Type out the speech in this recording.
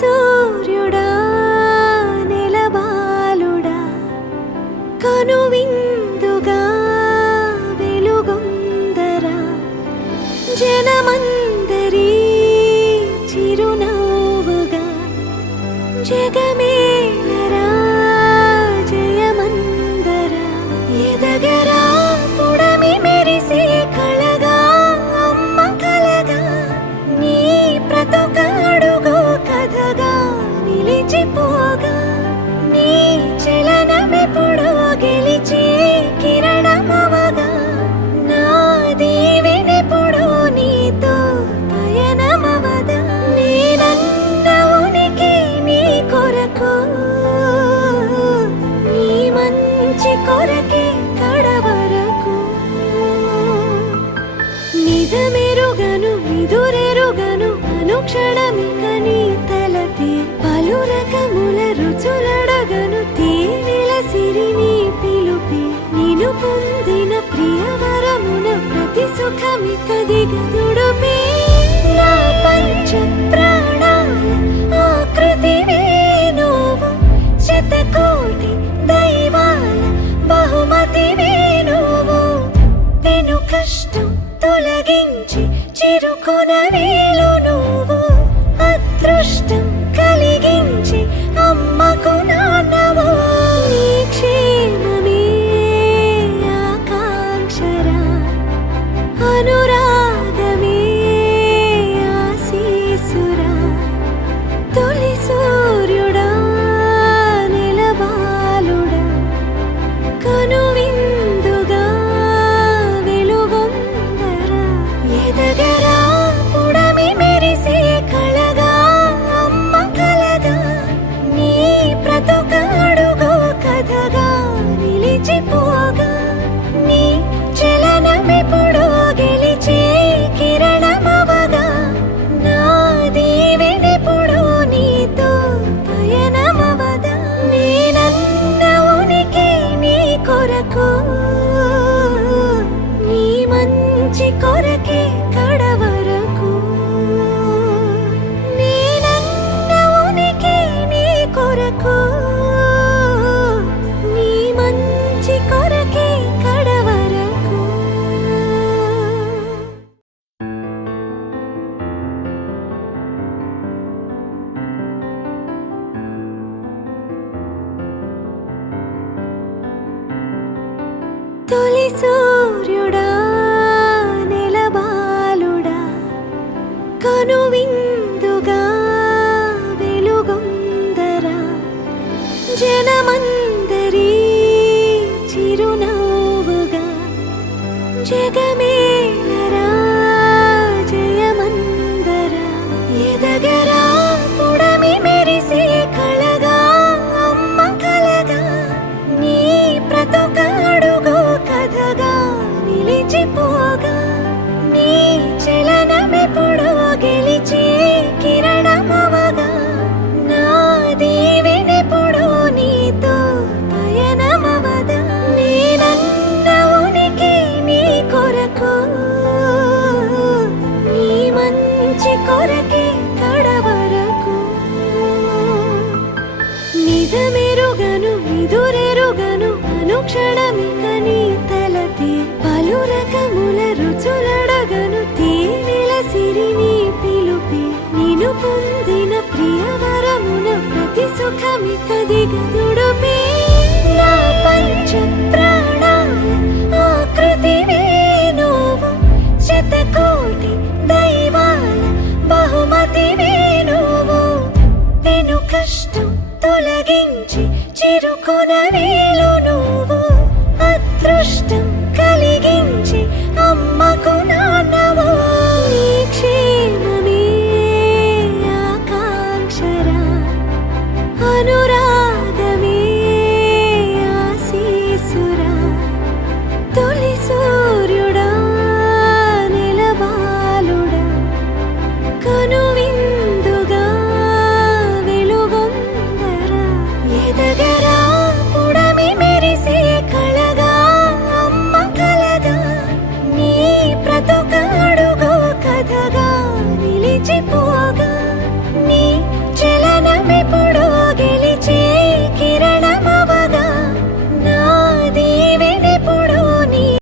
సూర్యుడా నెలబాలుడా కనువిందుగా వెలుగొందరా జనమందరి చిరునవ్వుగా జగమేలరా జయమందరా ఎదగరా పుడమి మెరిసే కళగా అమ్మ కలగా నీ బ్రతుకడుగో కథగా నిలిచిపోగా నీ చలనమెప్పుడు గెలిచే కిరణమవగా నా దీవెనెప్పుడు నీతో పయనమవదా నేనన్న ఉనికి నీ కొరకు నీ మంచి కొరకే కడవరకు నిజమెరుగను నిదురెరుగను అనుక్షణమిక నీ తలపి పలు రకముల రుచులడగను తేనెల సిరి నీ పిలుపి నిను పొందిన ప్రియవరమున ప్రతి సుఖమిక దిగదుడుపే నా పంచ ప్రాణాల ఆకృతివే నువ్వు శతకోటి దైవాల బహుమతివే నువ్వు పెను కష్టం తొలగించి చిరుకొనవేలు నువ్వు అదృష్టం కలిగించి అమ్మకు నాన్నవు నీ క్షేమమే ఆకాంక్షరా అనురాగమే ఆశీసురా తొలి సూర్యుడా నెలబాలుడా కనువిందుగా వెలుగొందరా ఎదగరా పుడమి మెరిసే కళగా అమ్మ కలగా నీ బ్రతుకడుగో కథగా నిలిచిపోగా నీ చలనమెప్పుడు గెలిచే కిరణమవగా నా దీవెనెప్పుడు నీతో పయనమవదా నేనన్న ఉనికి నీ కొరకు నీ మంచి కొరకే కడవరకు నేనన్న ఉనికి నీ కొరకు నీ మంచి కొరకే కడవరకు తొలి సూర్యుడా నెలబాలుడా కనువిందుగా వెలుగొందరా జనమందరి చిరునవ్వుగా జగమేలరా జయమందరా ఎదగరా పుడమి మెరిసే కళగా అమ్మ కలగా నీ బ్రతుకడుగో కథగా నిలిచిపోగా నీ చలనమెప్పుడు గెలిచే కిరణమవగా నా దీవెనెప్పుడు నీతో పయనమవదా నేనన్న ఉనికి నీ కొరకు నీ మంచి కొరకే కడవరకు నిజమెరుగను నిదురెరుగను అనుక్షణమిక నీ తలపి పలు రకముల రుచులడగను తేనెల సిరి నీ పిలుపి నిను పొందిన ప్రియవరమున ప్రతి సుఖమిక దిగదుడుపే నా పంచ ప్రాణాల ఆకృతివే నువ్వు శతకోటి దైవాల బహుమతివే నువ్వు పెను కష్టం తొలగించి చిరుకొనవేలు నువ్వు అదృష్టం